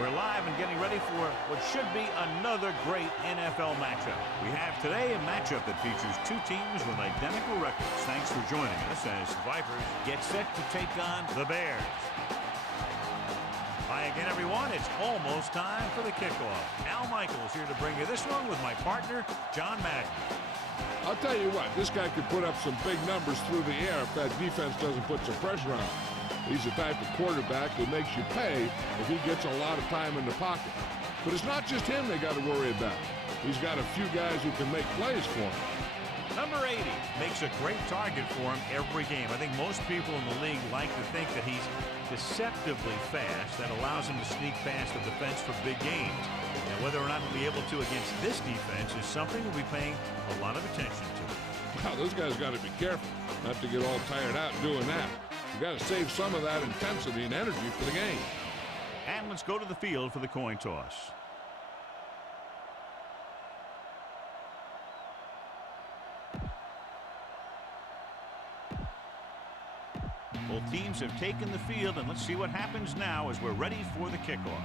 We're live and getting ready for what should be another great NFL matchup. We have today a matchup that features two teams with identical records. Thanks for joining us as Vipers get set to take on the Bears. Hi again, everyone. It's almost time for the kickoff. Al Michaels here to bring you this one with my partner, John Madden. I'll tell you what, this guy could put up some big numbers through the air if that defense doesn't put some pressure on him. He's the type of quarterback that makes you pay if he gets a lot of time in the pocket. But it's not just him they got to worry about. He's got a few guys who can make plays for him. Number 80 makes a great target for him every game. I think most people in the league like to think that he's deceptively fast. That allows him to sneak past the defense for big games. Now, whether or not he'll be able to against this defense is something we'll be paying a lot of attention to. Wow, those guys got to be careful not to get all tired out doing that. You got to save some of that intensity and energy for the game. And let's go to the field for the coin toss. Both teams have taken the field, and let's see what happens now as we're ready for the kickoff.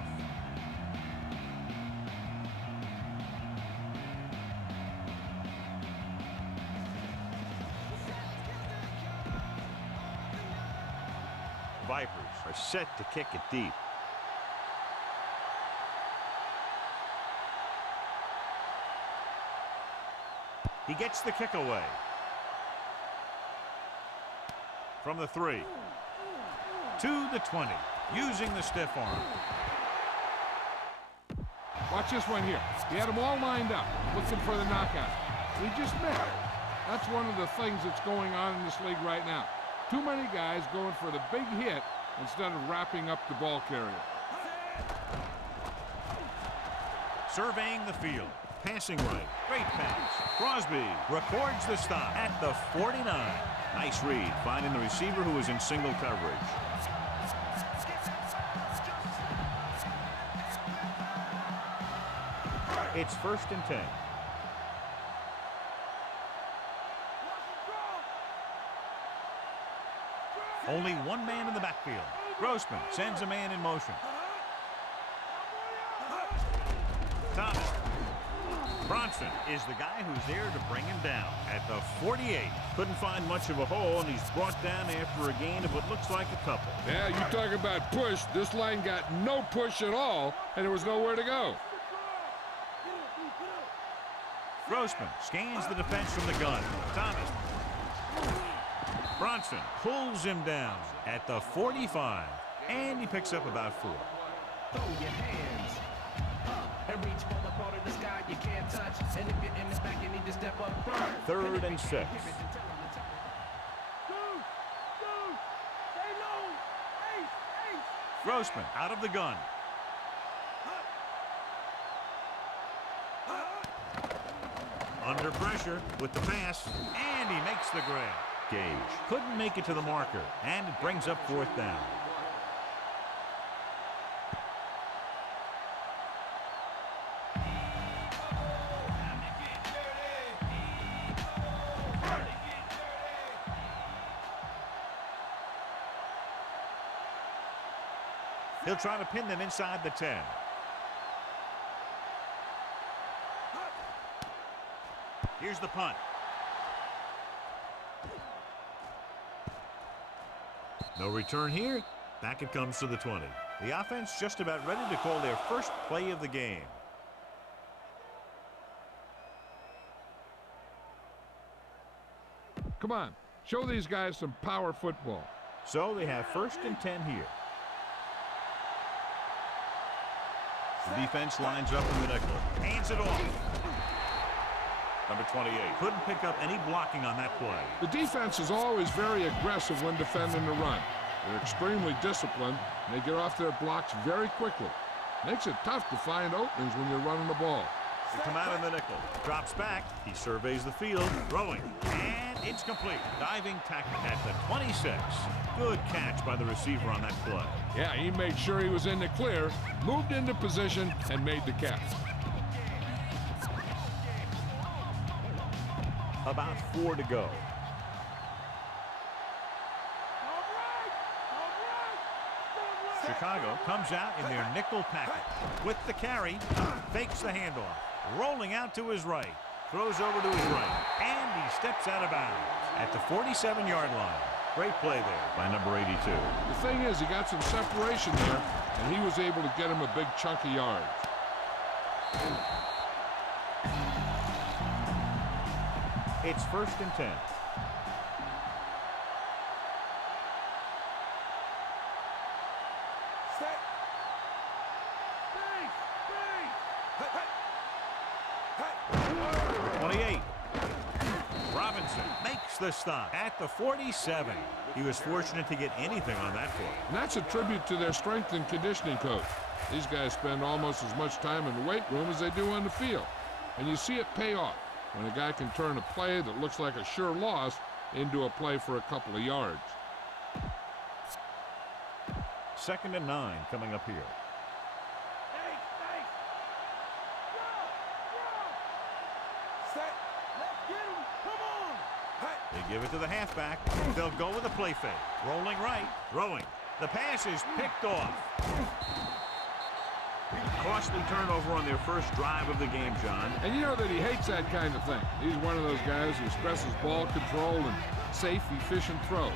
Vipers are set to kick it deep. He gets the kick away. From the 3. To the 20. Using the stiff arm. Watch this one here. He had them all lined up, looking for the knockout. He just missed. That's one of the things that's going on in this league right now. Too many guys going for the big hit instead of wrapping up the ball carrier. Surveying the field. Passing right. Great pass. Crosby records the stop at the 49. Nice read, finding the receiver who was in single coverage. It's 1st and 10. Only one man in the backfield. Grossman sends a man in motion. Thomas. Bronson is the guy who's there to bring him down at the 48. Couldn't find much of a hole, and he's brought down after a gain of what looks like a couple. Yeah, you talk about push. This line got no push at all, and there was nowhere to go. Grossman scans the defense from the gun. Thomas. Bronson pulls him down at the 45, and he picks up about 4. Throw your hands up and reach for the part of the sky you can't touch. And if you're in the back, you need to step up front. 3rd and 6. Grossman out of the gun. Under pressure with the pass, and he makes the grab. Gage couldn't make it to the marker, and it brings up 4th down. He'll try to pin them inside the 10. Here's the punt. No return here. Back it comes to the 20. The offense just about ready to call their first play of the game. Come on, show these guys some power football. So they have 1st and 10 here. The defense lines up in the nickel. Hands it off. Number 28 couldn't pick up any blocking on that play. The defense is always very aggressive when defending the run. They're extremely disciplined, and they get off their blocks very quickly. Makes it tough to find openings when you're running the ball. They come out in the nickel. Drops back. He surveys the field. Throwing. And it's complete. Diving tackle at the 26. Good catch by the receiver on that play. Yeah, he made sure he was in the clear, moved into position, and made the catch. About 4 to go. Chicago comes out in their nickel package. With the carry, fakes the handoff. Rolling out to his right. Throws over to his right. And he steps out of bounds at the 47-yard line. Great play there by number 82. The thing is, he got some separation there, and he was able to get him a big chunk of yards. It's 1st and 10. Set. 28. Robinson makes the stop at the 47. He was fortunate to get anything on that play. And that's a tribute to their strength and conditioning coach. These guys spend almost as much time in the weight room as they do on the field. And you see it pay off when a guy can turn a play that looks like a sure loss into a play for a couple of yards. 2nd and 9 coming up here. Set. Let's get him. Come on. They give it to the halfback. They'll go with a play fake. Rolling right, throwing. The pass is picked off. Costly turnover on their first drive of the game, John. And you know that he hates that kind of thing. He's one of those guys who stresses ball control and safe, efficient throws.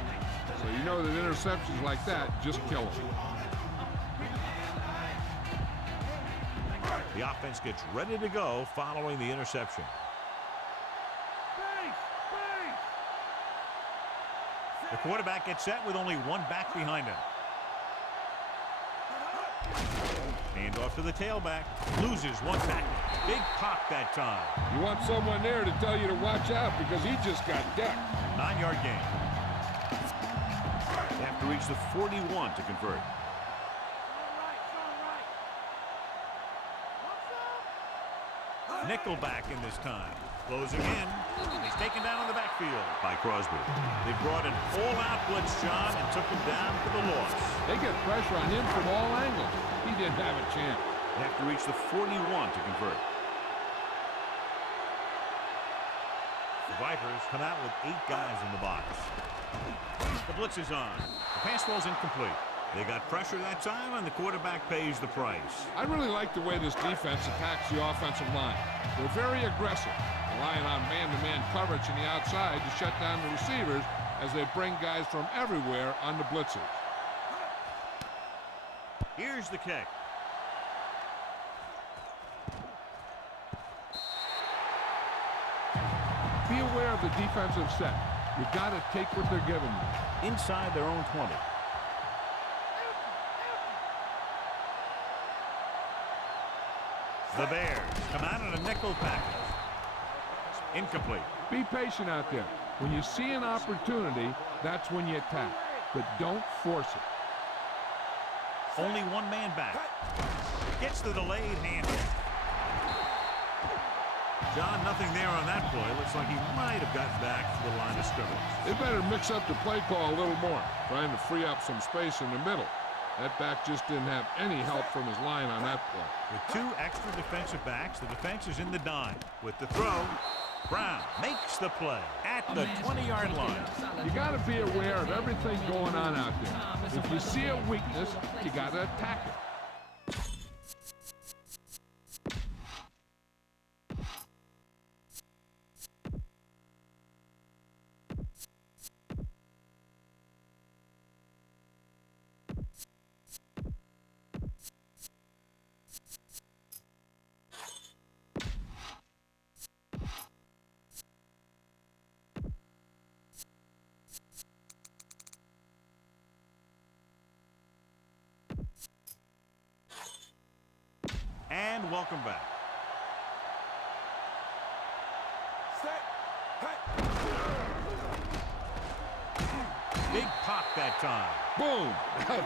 So you know that interceptions like that just kill him. The offense gets ready to go following the interception. The quarterback gets set with only one back behind him. Hand off to the tailback. Loses one tackle. Big pop that time. You want someone there to tell you to watch out because he just got decked. 9-yard gain. They have to reach the 41 to convert. Nickelback in this time. Closing in. He's taken down in the backfield by Crosby. They brought an all-out blitz, John, and took him down for the loss. They get pressure on him from all angles. He didn't have a chance. They have to reach the 41 to convert. The Vipers come out with 8 guys in the box. The blitz is on. The pass ball's incomplete. They got pressure that time, and the quarterback pays the price. I really like the way this defense attacks the offensive line. They're very aggressive, relying on man-to-man coverage on the outside to shut down the receivers as they bring guys from everywhere on the blitzes. Here's the kick. Be aware of the defensive set. You've got to take what they're giving you. Inside their own 20. The Bears come out in a nickel package. Incomplete. Be patient out there. When you see an opportunity, that's when you attack. But don't force it. Only one man back. Gets the delayed handoff. John, nothing there on that play. Looks like he might have gotten back to the line of scrimmage. They better mix up the play call a little more, trying to free up some space in the middle. That back just didn't have any help from his line on that play. With 2 extra defensive backs, the defense is in the dime. With the throw, Brown makes the play at the 20-yard line. You got to be aware of everything going on out there. If you see a weakness, you got to attack it. And welcome back. Big pop that time. Boom!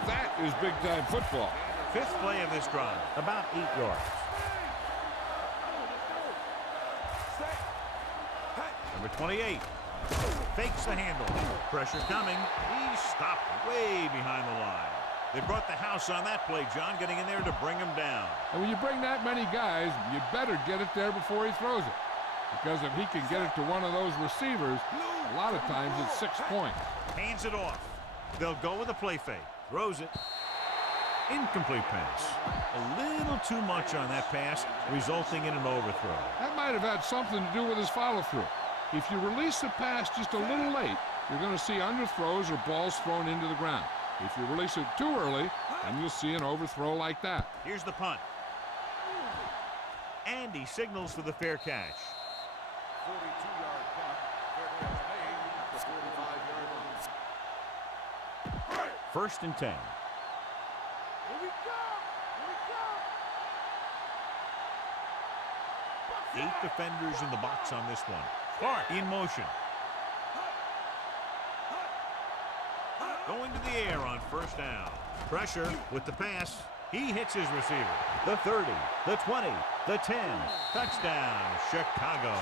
That is big-time football. 5th play of this drive, about 8 yards. Number 28 fakes the handle. Pressure coming. He's stopped way behind the line. They brought the house on that play, John, getting in there to bring him down. And when you bring that many guys, you better get it there before he throws it. Because if he can get it to one of those receivers, a lot of times it's 6 points. Hands it off. They'll go with a play fake. Throws it. Incomplete pass. A little too much on that pass, resulting in an overthrow. That might have had something to do with his follow-through. If you release the pass just a little late, you're going to see underthrows or balls thrown into the ground. If you release it too early, then you'll see an overthrow like that. Here's the punt. And he signals for the fair catch. 42-yard punt. Fair catch made at the 45-yard line. 1st and 10. Here we go! Here we go! 8 defenders in the box on this one. Clark in motion. Going to the air on 1st down. Pressure with the pass. He hits his receiver. The 30, the 20, the 10. Touchdown, Chicago.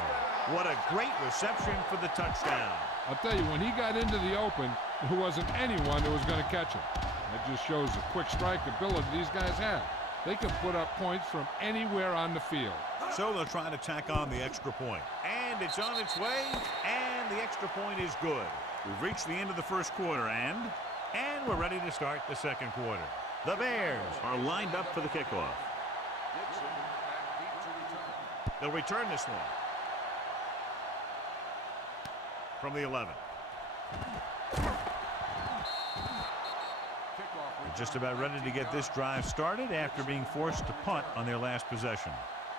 What a great reception for the touchdown. I'll tell you, when he got into the open, there wasn't anyone that was going to catch him. That just shows the quick strike ability these guys have. They can put up points from anywhere on the field. So they'll try to tack on the extra point. And it's on its way, and the extra point is good. We've reached the end of the 1st quarter, and we're ready to start the 2nd quarter. The Bears are lined up for the kickoff. They'll return this one. From the 11. They're just about ready to get this drive started after being forced to punt on their last possession.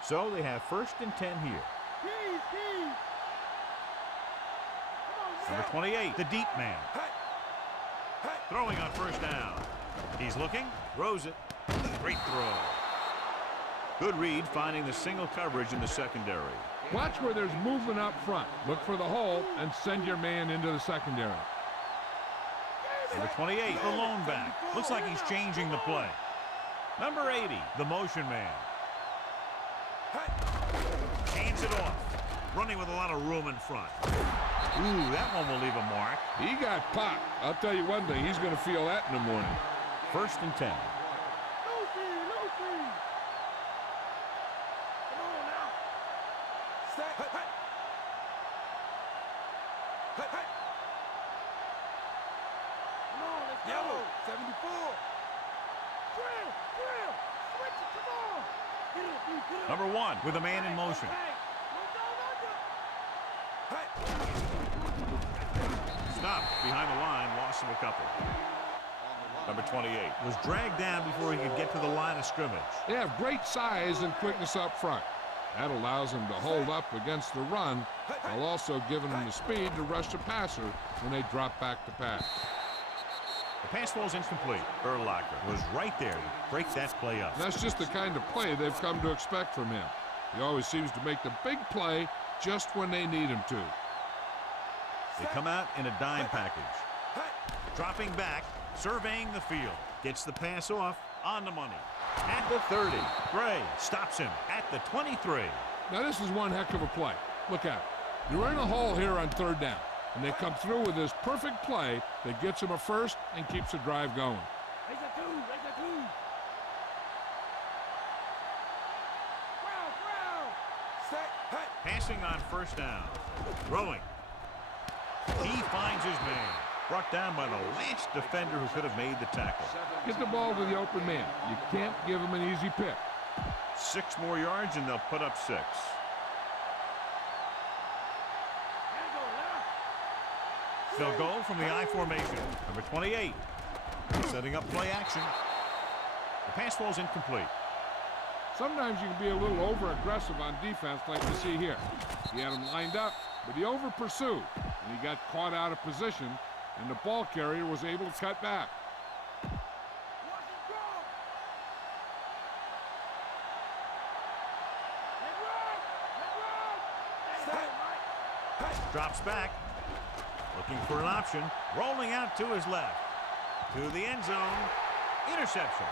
So they have 1st and 10 here. Number 28, the deep man. Throwing on 1st down. He's looking, throws it. Great throw. Good read, finding the single coverage in the secondary. Watch where there's movement up front. Look for the hole and send your man into the secondary. Number 28, the lone back. Looks like he's changing the play. Number 80, the motion man. Hands it off. Running with a lot of room in front. Ooh, that one will leave a mark. He got popped. I'll tell you one thing, he's going to feel that in the morning. 1st and 10. Yellow, 74. Drill, switch it, come on. Get up. Number 1 with a man in motion. Stopped behind the line, loss of a couple. Number 28 was dragged down before he could get to the line of scrimmage. They have great size and quickness up front. That allows them to hold up against the run while also giving them the speed to rush the passer when they drop back to pass. The pass falls incomplete. Urlacher was right there to break that play up. And that's just the kind of play they've come to expect from him. He always seems to make the big play just when they need him to. They come out in a dime package. Dropping back, surveying the field. Gets the pass off on the money. At the 30, Gray stops him at the 23. Now this is one heck of a play. Look at it. You're in a hole here on 3rd down, and they come through with this perfect play that gets them a first and keeps the drive going. Raise the two. Passing on 1st down. Throwing. He finds his man. Brought down by the last defender who could have made the tackle. Get the ball to the open man. You can't give him an easy pick. 6 more yards and they'll put up 6. They'll go from the I formation. Number 28 setting up play action. The pass falls incomplete. Sometimes you can be a little over-aggressive on defense like you see here. He had him lined up, but he over-pursued, and he got caught out of position, and the ball carrier was able to cut back. Drops back, looking for an option, rolling out to his left. To the end zone, interception.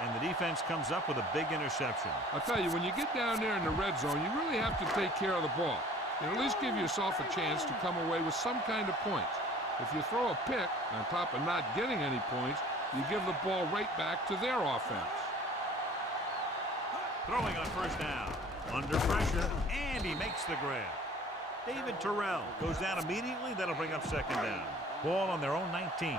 And the defense comes up with a big interception. I'll tell you, when you get down there in the red zone, you really have to take care of the ball. And at least give yourself a chance to come away with some kind of points. If you throw a pick, on top of not getting any points, you give the ball right back to their offense. Throwing on 1st down. Under pressure, and he makes the grab. David Terrell goes down immediately. That'll bring up 2nd down. Ball on their own 19.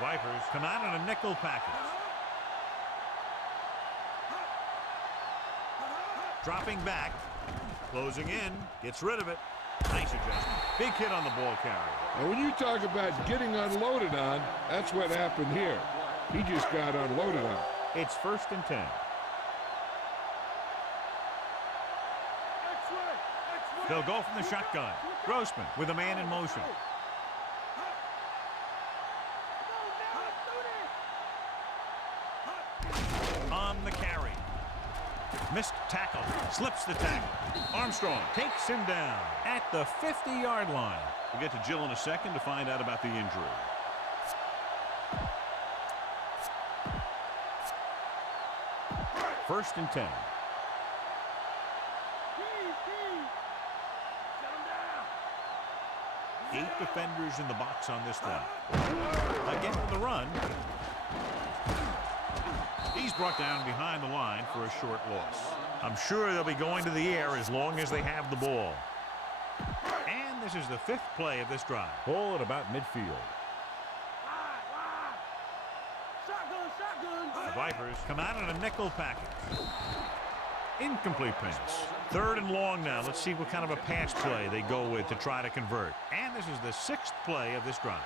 The Vipers come out in a nickel package. Dropping back. Closing in. Gets rid of it. Nice adjustment. Big hit on the ball carrier. And when you talk about getting unloaded on, that's what happened here. He just got unloaded on. It's 1st and 10. They'll go from the shotgun. Grossman with a man in motion. On the carry. Missed tackle. Slips the tackle. Armstrong takes him down at the 50-yard line. We'll get to Jill in a second to find out about the injury. First and 10. Eight defenders in the box on this one. Again with the run. He's brought down behind the line for a short loss. I'm sure they'll be going to the air as long as they have the ball. And this is the 5th play of this drive. Ball at about midfield. The Vipers come out in a nickel package. Incomplete pass. 3rd and long now. Let's see what kind of a pass play they go with to try to convert. And this is the 6th play of this drive.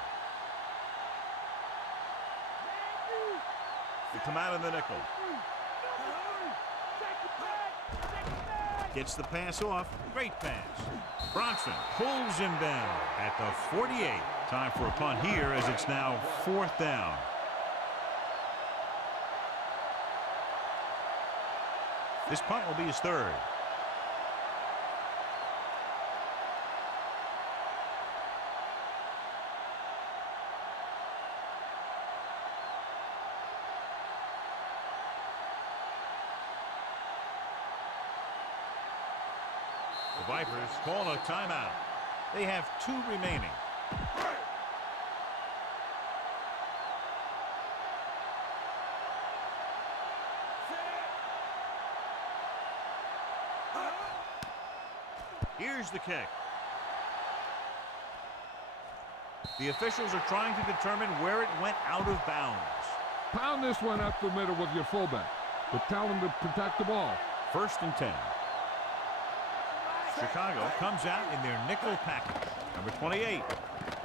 They come out in the nickel. Gets the pass off. Great pass. Bronson pulls him down at the 48. Time for a punt here as it's now 4th down. This punt will be his 3rd. The Vipers call a timeout. They have 2 remaining. Here's the kick. The officials are trying to determine where it went out of bounds. Pound this one up the middle with your fullback, but tell him to protect the ball. 1st and 10. Chicago comes out in their nickel package. Number 28.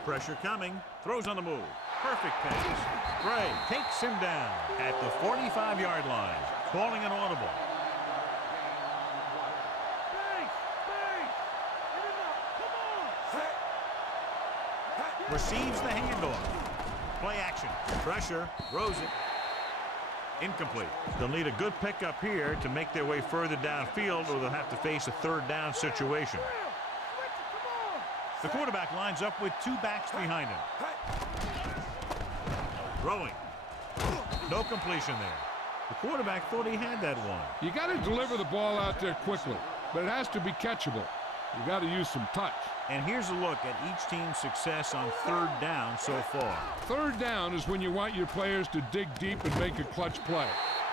Pressure coming. Throws on the move. Perfect pass. Gray takes him down at the 45-yard line. Calling an audible. Receives the handoff. Play action. Pressure. Throws it. Incomplete. They'll need a good pickup here to make their way further downfield, or they'll have to face a 3rd down situation. The quarterback lines up with 2 backs behind him. Throwing. No completion there. The quarterback thought he had that one. You got to deliver the ball out there quickly, but it has to be catchable. You got to use some touch. And here's a look at each team's success on 3rd down so far. 3rd down is when you want your players to dig deep and make a clutch play.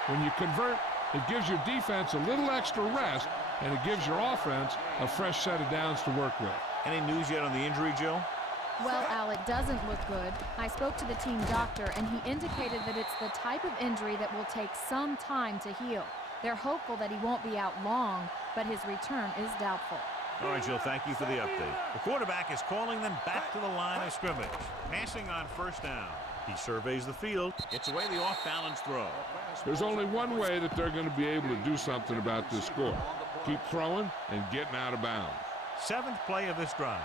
When you convert, it gives your defense a little extra rest, and it gives your offense a fresh set of downs to work with. Any news yet on the injury, Jill? Well, Al, it doesn't look good. I spoke to the team doctor, and he indicated that it's the type of injury that will take some time to heal. They're hopeful that he won't be out long, but his return is doubtful. All right, Jill, thank you for the update. The quarterback is calling them back to the line of scrimmage. Passing on 1st down. He surveys the field, gets away the off-balance throw. There's only one way that they're going to be able to do something about this score. Keep throwing and getting out of bounds. 7th play of this drive.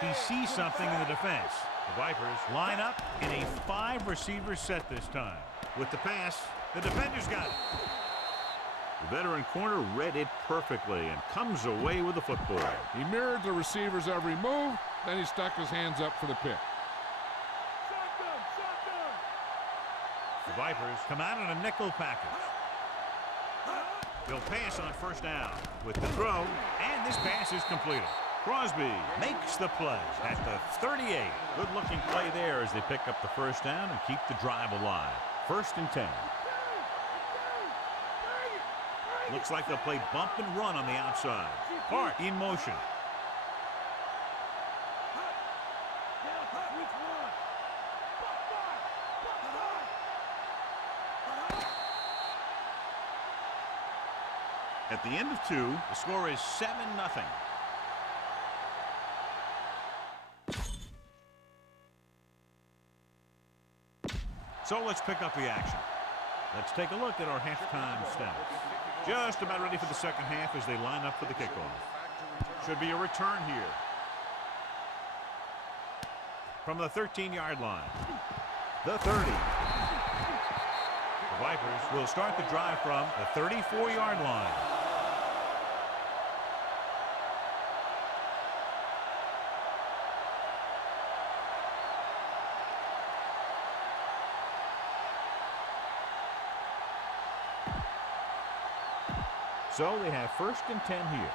He sees something in the defense. The Vipers line up in a 5-receiver set this time. With the pass, the defenders got it. The veteran corner read it perfectly and comes away with the football. He mirrored the receiver's every move, then he stuck his hands up for the pick. The Vipers come out in a nickel package. They'll pass on 1st down with the throw, and this pass is completed. Crosby makes the play at the 38. Good-looking play there as they pick up the 1st down and keep the drive alive. 1st and 10. Looks like they'll play bump and run on the outside. Hart in motion. At the end of 2, the score is 7-0. So let's pick up the action. Let's take a look at our halftime stats. Just about ready for the second half as they line up for the kickoff. Should be a return here. From the 13-yard line. The 30. The Vipers will start the drive from the 34-yard line. So they have 1st and 10 here.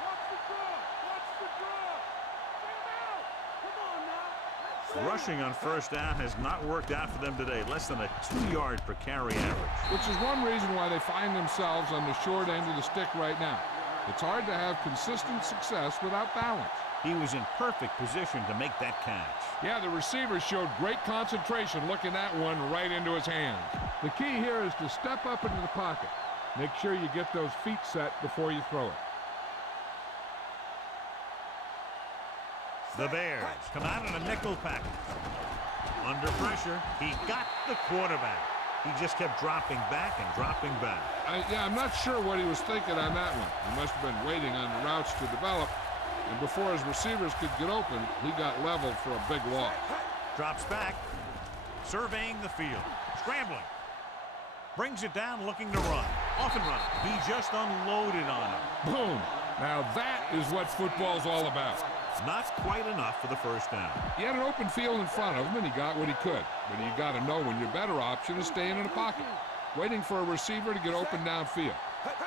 Rushing on 1st down has not worked out for them today. Less than a 2-yard per carry average. Which is one reason why they find themselves on the short end of the stick right now. It's hard to have consistent success without balance. He was in perfect position to make that catch. Yeah, the receiver showed great concentration looking that one right into his hands. The key here is to step up into the pocket. Make sure you get those feet set before you throw it. The Bears come out in a nickel package. Under pressure, he got the quarterback. He just kept dropping back and dropping back. I'm not sure what he was thinking on that one. He must have been waiting on the routes to develop, and before his receivers could get open, he got leveled for a big loss. Drops back, surveying the field, scrambling. Brings it down, looking to run. Off and run. He just unloaded on him. Boom. Now that is what football's all about. Not quite enough for the 1st down. He had an open field in front of him, and he got what he could. But you got to know when your better option is staying in the pocket, waiting for a receiver to get open downfield.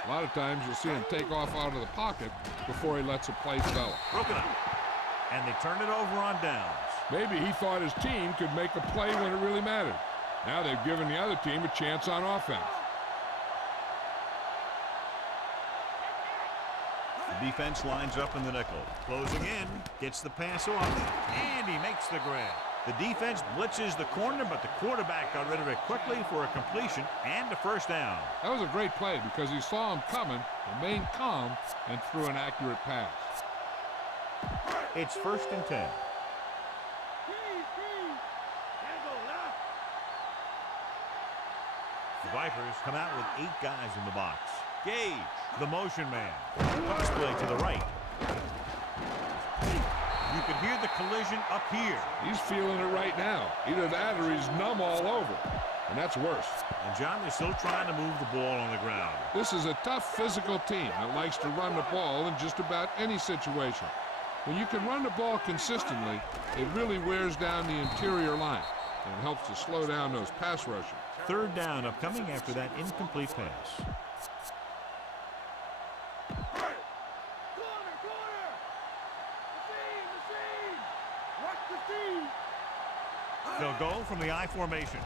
A lot of times you'll see him take off out of the pocket before he lets a play develop. Broken up. And they turn it over on downs. Maybe he thought his team could make a play when it really mattered. Now they've given the other team a chance on offense. The defense lines up in the nickel. Closing in, gets the pass off, and he makes the grab. The defense blitzes the corner, but the quarterback got rid of it quickly for a completion and a 1st down. That was a great play because he saw him coming, remained calm, and threw an accurate pass. It's 1st and 10. The Vipers come out with 8 guys in the box. Gage, the motion man. Pass play to the right. You can hear the collision up here. He's feeling it right now. Either that or he's numb all over. And that's worse. And, John, they're still trying to move the ball on the ground. This is a tough physical team that likes to run the ball in just about any situation. When you can run the ball consistently, it really wears down the interior line. And it helps to slow down those pass rushers. 3rd down upcoming after that incomplete pass. They'll go from the I formation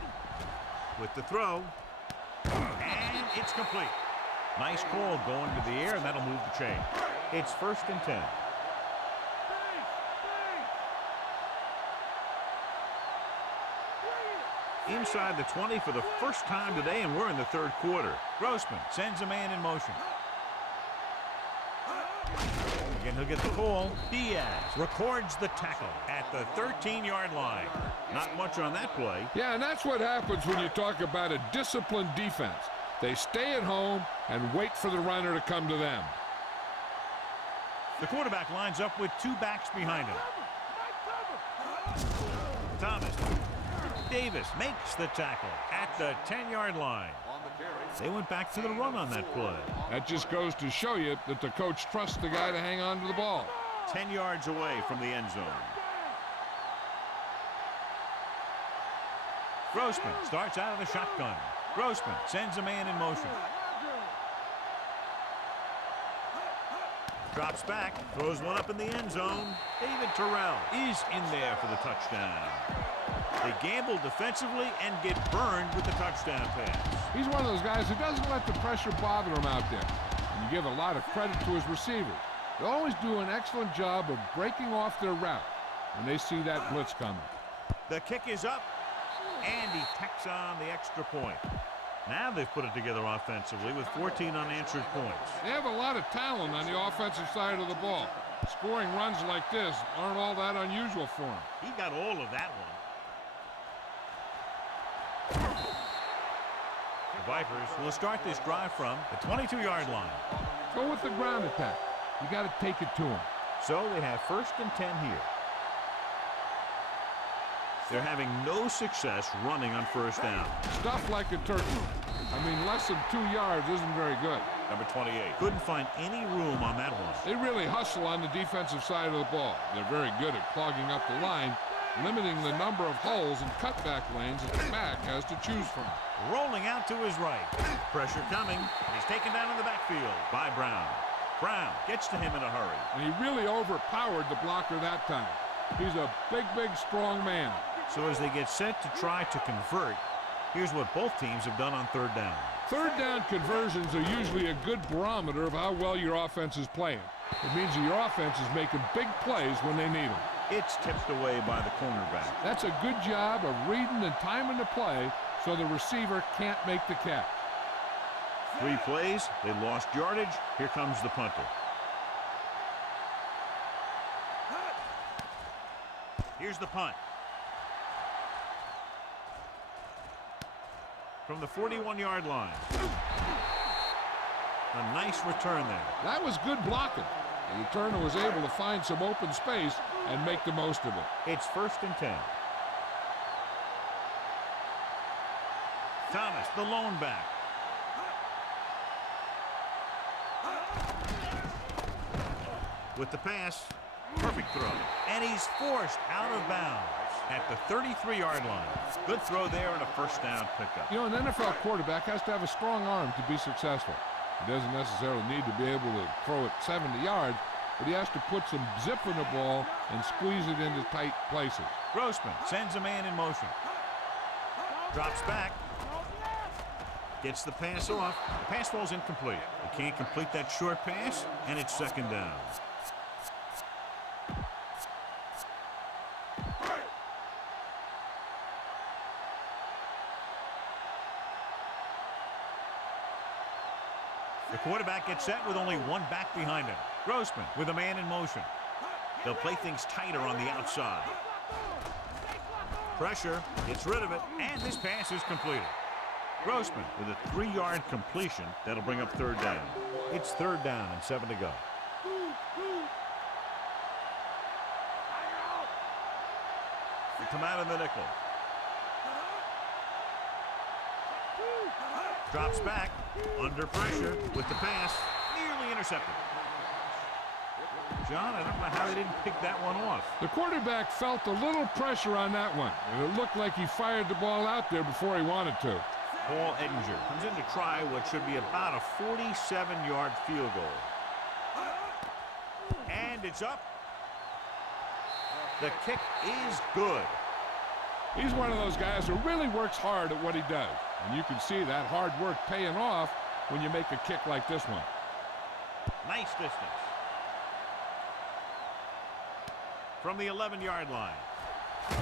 with the throw, and it's complete. Nice call going to the air, and that'll move the chain. It's 1st and 10. Inside the 20 for the first time today, and we're in the 3rd quarter. Grossman sends a man in motion. Again, he'll get the call. Diaz records the tackle at the 13-yard line. Not much on that play. Yeah, and that's what happens when you talk about a disciplined defense. They stay at home and wait for the runner to come to them. The quarterback lines up with 2 backs behind him. Thomas. Davis makes the tackle at the 10-yard line. They went back to the run on that play. That just goes to show you that the coach trusts the guy to hang on to the ball. 10 yards away from the end zone. Grossman starts out of the shotgun. Grossman sends a man in motion. Drops back, throws one up in the end zone. David Terrell is in there for the touchdown. They gamble defensively and get burned with the touchdown pass. He's one of those guys who doesn't let the pressure bother him out there. And you give a lot of credit to his receivers. They always do an excellent job of breaking off their route when they see that blitz coming. The kick is up, and he tacks on the extra point. Now they've put it together offensively with 14 unanswered points. They have a lot of talent on the offensive side of the ball. Scoring runs like this aren't all that unusual for them. He got all of that one. The Vipers will start this drive from the 22-yard line. Go with the ground attack. You got to take it to them. So they have 1st and 10 here. They're having no success running on 1st down. Stuff like a turkey. I mean, less than 2 yards isn't very good. Number 28. Couldn't find any room on that one. They really hustle on the defensive side of the ball. They're very good at clogging up the line, limiting the number of holes and cutback lanes that the back has to choose from. Rolling out to his right. Pressure coming. He's taken down in the backfield by Brown. Brown gets to him in a hurry. And he really overpowered the blocker that time. He's a big, strong man. So as they get set to try to convert, here's what both teams have done on 3rd down. 3rd down conversions are usually a good barometer of how well your offense is playing. It means that your offense is making big plays when they need them. It's tipped away by the cornerback. That's a good job of reading and timing the play so the receiver can't make the catch. 3 plays, they lost yardage. Here comes the punter. Here's the punt. From the 41-yard line. A nice return there. That was good blocking. The returner was able to find some open space and make the most of it. It's 1st and 10. Thomas, the lone back. With the pass, perfect throw. And he's forced out of bounds at the 33-yard line. Good throw there and a 1st down pickup. You know, an NFL quarterback has to have a strong arm to be successful. He doesn't necessarily need to be able to throw it 70 yards, but he has to put some zip in the ball and squeeze it into tight places. Grossman sends a man in motion. Drops back. Gets the pass off. The pass falls incomplete. He can't complete that short pass, and it's 2nd down. The quarterback gets set with only 1 back behind him. Grossman with a man in motion. They'll play things tighter on the outside. Pressure, gets rid of it, and this pass is completed. Grossman with a 3-yard completion. That'll bring up 3rd down. It's 3rd down and 7 to go. They come out in the nickel. Drops back, under pressure with the pass, nearly intercepted. John, I don't know how they didn't pick that one off. The quarterback felt a little pressure on that one, and it looked like he fired the ball out there before he wanted to. Paul Ettinger comes in to try what should be about a 47-yard field goal. And it's up. The kick is good. He's one of those guys who really works hard at what he does. And you can see that hard work paying off when you make a kick like this one. Nice distance. From the 11-yard line. The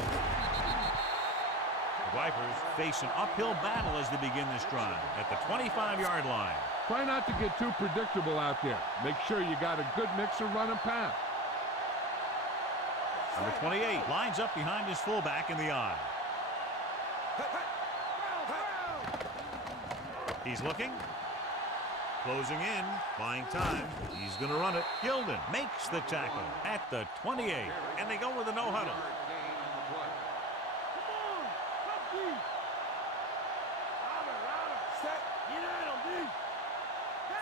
Vipers face an uphill battle as they begin this drive at the 25-yard line. Try not to get too predictable out there. Make sure you got a good mix of run and pass. Number 28 lines up behind his fullback in the I. He's looking. Closing in. Buying time. He's going to run it. Gilden makes the tackle at the 28. And they go with a no huddle.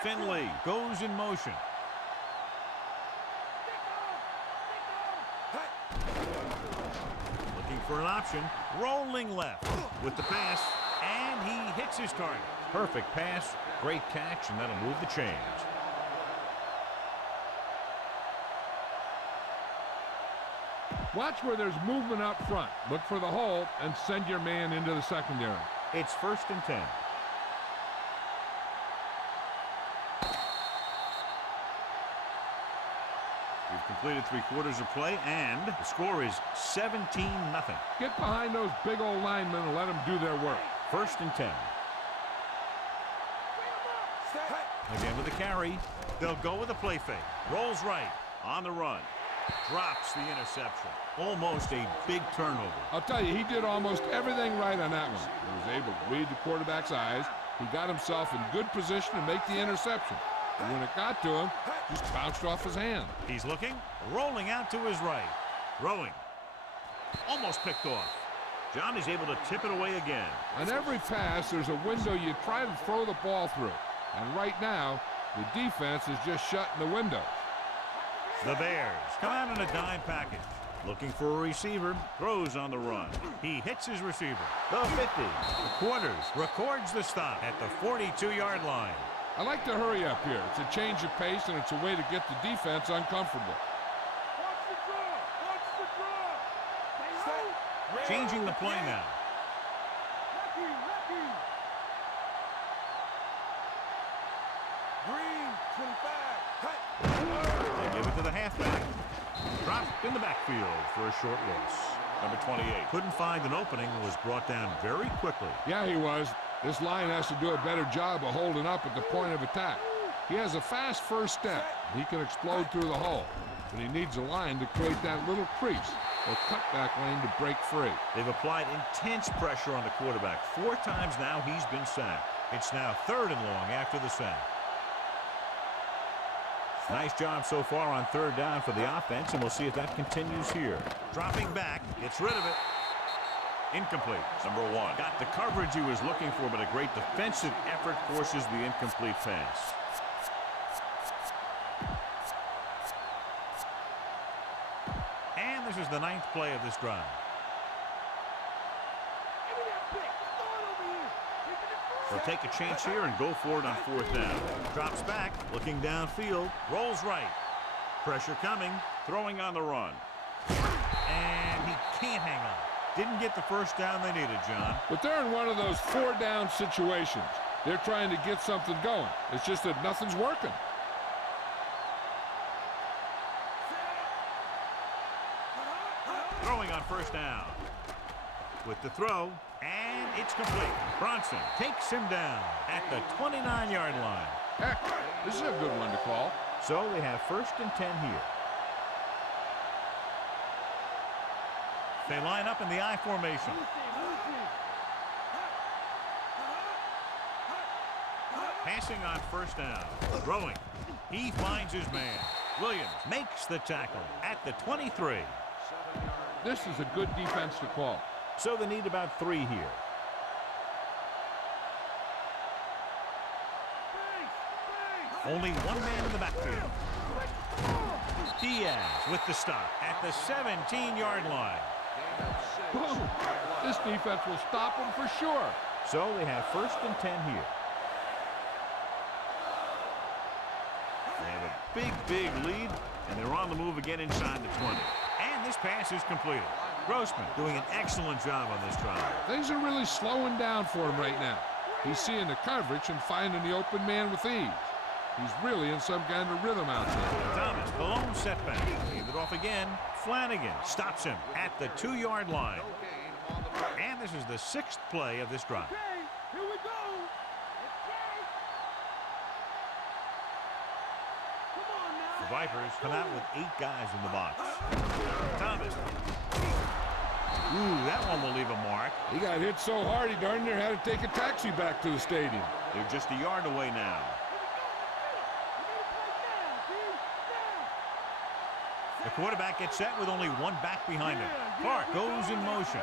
Finley goes in motion. Looking for an option. Rolling left with the pass. And he hits his target. Perfect pass. Great catch. And that'll move the chains. Watch where there's movement up front. Look for the hole and send your man into the secondary. It's 1st and 10. We've completed 3 quarters of play, and the score is 17-0. Get behind those big old linemen and let them do their work. 1st and 10. carry. They'll go with a play fake. Rolls right. On the run. Drops the interception. Almost a big turnover. I'll tell you, he did almost everything right on that one. He was able to read the quarterback's eyes. He got himself in good position to make the interception. And when it got to him, just bounced off his hand. He's looking, rolling out to his right. Throwing. Almost picked off. John is able to tip it away again. On every pass, there's a window you try to throw the ball through. And right now, the defense is just shutting the windows. The Bears come out in a dime package. Looking for a receiver, throws on the run. He hits his receiver. The 50. The quarters records the stop at the 42-yard line. I like to hurry up here. It's a change of pace, and it's a way to get the defense uncomfortable. Changing the play now. They give it to the halfback. Dropped in the backfield for a short loss. Number 28. Couldn't find an opening and was brought down very quickly. Yeah, he was. This line has to do a better job of holding up at the point of attack. He has a fast first step. He can explode through the hole. But he needs a line to create that little crease or cutback lane to break free. They've applied intense pressure on the quarterback. 4 times now he's been sacked. It's now 3rd and long after the sack. Nice job so far on 3rd down for the offense, and we'll see if that continues here. Dropping back, gets rid of it. Incomplete. Number 1. Got the coverage he was looking for, but a great defensive effort forces the incomplete pass. And this is the 9th play of this drive. They'll take a chance here and go for it on 4th down. Drops back, looking downfield, rolls right. Pressure coming, throwing on the run. And he can't hang on. Didn't get the first down they needed, John. But they're in one of those 4-down situations. They're trying to get something going. It's just that nothing's working. Throwing on 1st down. With the throw, and it's complete. Bronson takes him down at the 29-yard line. Heck, this is a good one to call. So they have 1st and 10 here. They line up in the I formation. Passing on 1st down. Throwing. He finds his man. Williams makes the tackle at the 23. This is a good defense to call. So they need about 3 here. Only 1 man in the backfield. Diaz with the stop at the 17-yard line. This defense will stop them for sure. So they have 1st and 10 here. They have a big lead, and they're on the move again inside the 20. And this pass is completed. Grossman doing an excellent job on this drive. Things are really slowing down for him right now. He's seeing the coverage and finding the open man with ease. He's really in some kind of rhythm out there. Thomas, the lone setback. Leave it off again. Flanagan stops him at the 2-yard line. And this is the 6th play of this drive. Here we go. The Vipers come out with 8 guys in the box. Thomas. Ooh, that one will leave a mark. He got hit so hard he darn near had to take a taxi back to the stadium. They're just a yard away now. The quarterback gets set with only 1 back behind him. Clark goes in motion.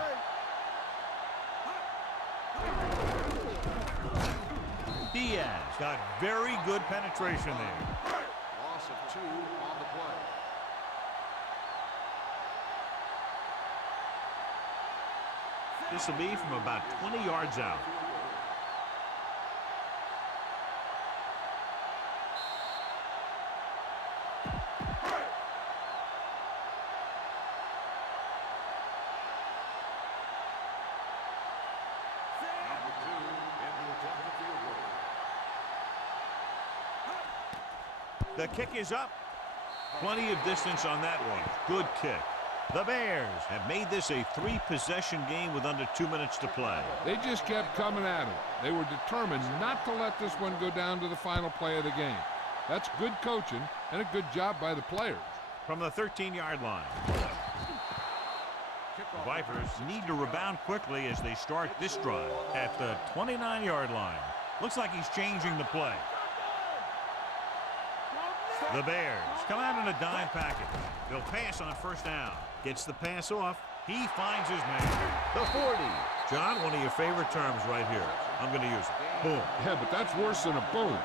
Diaz got very good penetration there. Loss of 2 on the play. This will be from about 20 yards out. Number 2 in to attempt the field goal. The kick is up. Plenty of distance on that one. Good kick. The Bears have made this a 3-possession game with under 2 minutes to play. They just kept coming at him. They were determined not to let this one go down to the final play of the game. That's good coaching and a good job by the players. From the 13-yard line. The Vipers need to rebound quickly as they start this drive at the 29-yard line. Looks like he's changing the play. The Bears come out in a dime package. They'll pass on first down. Gets the pass off. He finds his man. The 40. John, one of your favorite terms right here. I'm going to use it. Boom. Yeah, but that's worse than a boom.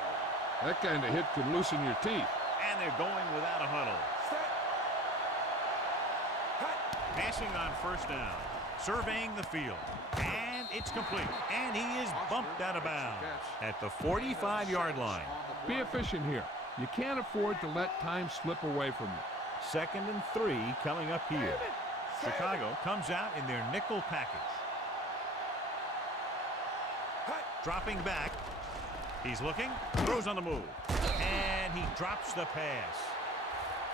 That kind of hit could loosen your teeth. And they're going without a huddle. Passing on first down. Surveying the field. And it's complete. And he is bumped out of bounds at the 45-yard line. Be efficient here. You can't afford to let time slip away from you. 2nd and 3 coming up here. Chicago comes out in their nickel package. Dropping back. He's looking. Throws on the move. And he drops the pass.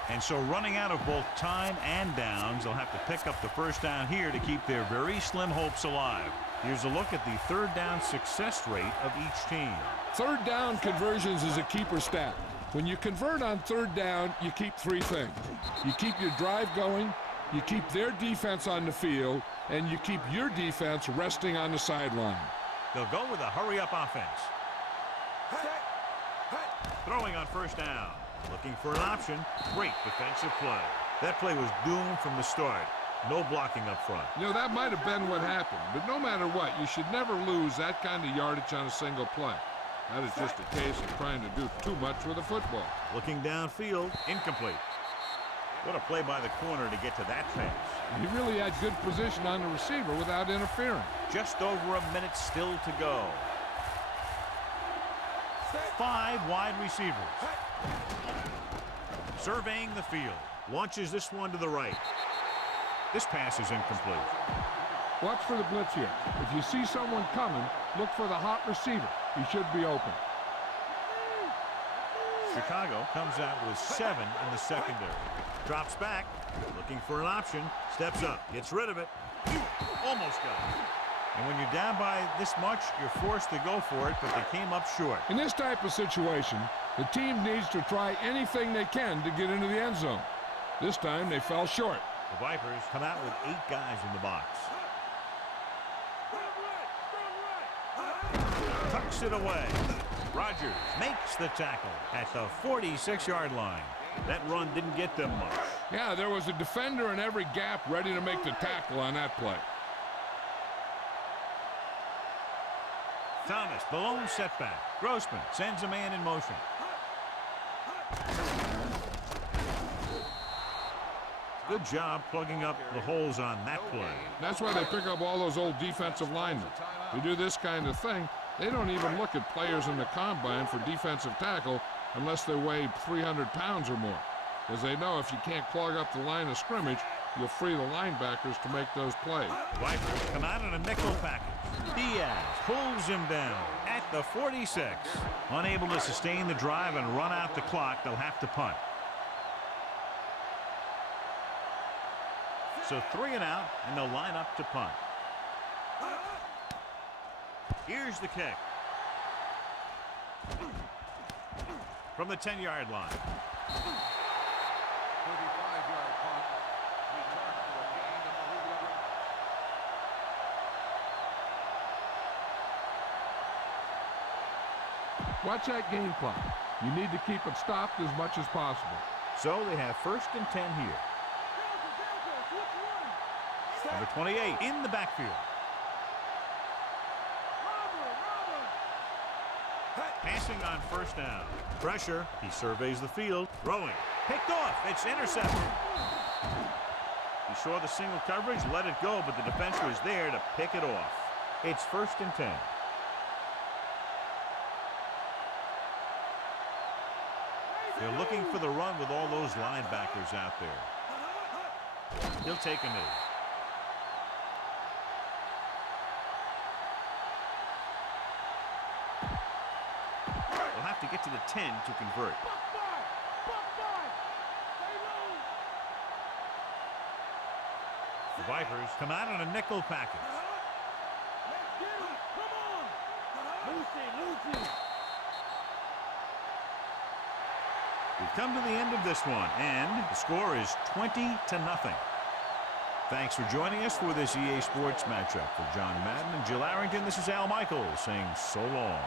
And so running out of both time and downs, they'll have to pick up the first down here to keep their very slim hopes alive. Here's a look at the third down success rate of each team. Third down conversions is a keeper stat. When you convert on third down, you keep three things. You keep your drive going, you keep their defense on the field, and you keep your defense resting on the sideline. They'll go with a hurry-up offense. Throwing on first down. Looking for an option. Great defensive play. That play was doomed from the start. No blocking up front. You know, that might have been what happened, but no matter what, you should never lose that kind of yardage on a single play. That is just a case of trying to do too much with a football. Looking downfield, incomplete. What a play by the corner to get to that pass. He really had good position on the receiver without interfering. Just over a minute still to go. 5 wide receivers. Surveying the field. Launches this one to the right. This pass is incomplete. Watch for the blitz here. If you see someone coming, look for the hot receiver. He should be open. Chicago comes out with 7 in the secondary. Drops back, looking for an option. Steps up, gets rid of it. Almost got it. And when you're down by this much, you're forced to go for it, but they came up short. In this type of situation, the team needs to try anything they can to get into the end zone. This time, they fell short. The Vipers come out with 8 guys in the box. Tucks it away. Rodgers makes the tackle at the 46-yard line. That run didn't get them much. Yeah, there was a defender in every gap ready to make the tackle on that play. Thomas, the lone setback. Grossman sends a man in motion. Good job plugging up the holes on that play. That's why they pick up all those old defensive linemen. To do this kind of thing, they don't even look at players in the combine for defensive tackle unless they weigh 300 pounds or more, because they know if you can't clog up the line of scrimmage, you'll free the linebackers to make those plays. Vipers come out in a nickel package. Diaz pulls him down at the 46. Unable to sustain the drive and run out the clock, they'll have to punt. So 3 and out, and they'll line up to punt. Here's the kick. From the 10-yard line. 35-yard punt. Return for a gain of 3 yards. Watch that game clock. You need to keep it stopped as much as possible. So they have 1st and 10 here. Number 28 in the backfield. Passing on first down. Pressure. He surveys the field. Throwing. Picked off. It's intercepted. He saw the single coverage, let it go, but the defense was there to pick it off. It's 1st and 10. They're looking for the run with all those linebackers out there. He'll take a knee. They'll have to get to the 10 to convert. The Vipers come out in a nickel package. We've come to the end of this one, and the score is 20-0. Thanks for joining us for this EA Sports matchup. For John Madden and Jill Arrington, this is Al Michaels saying so long.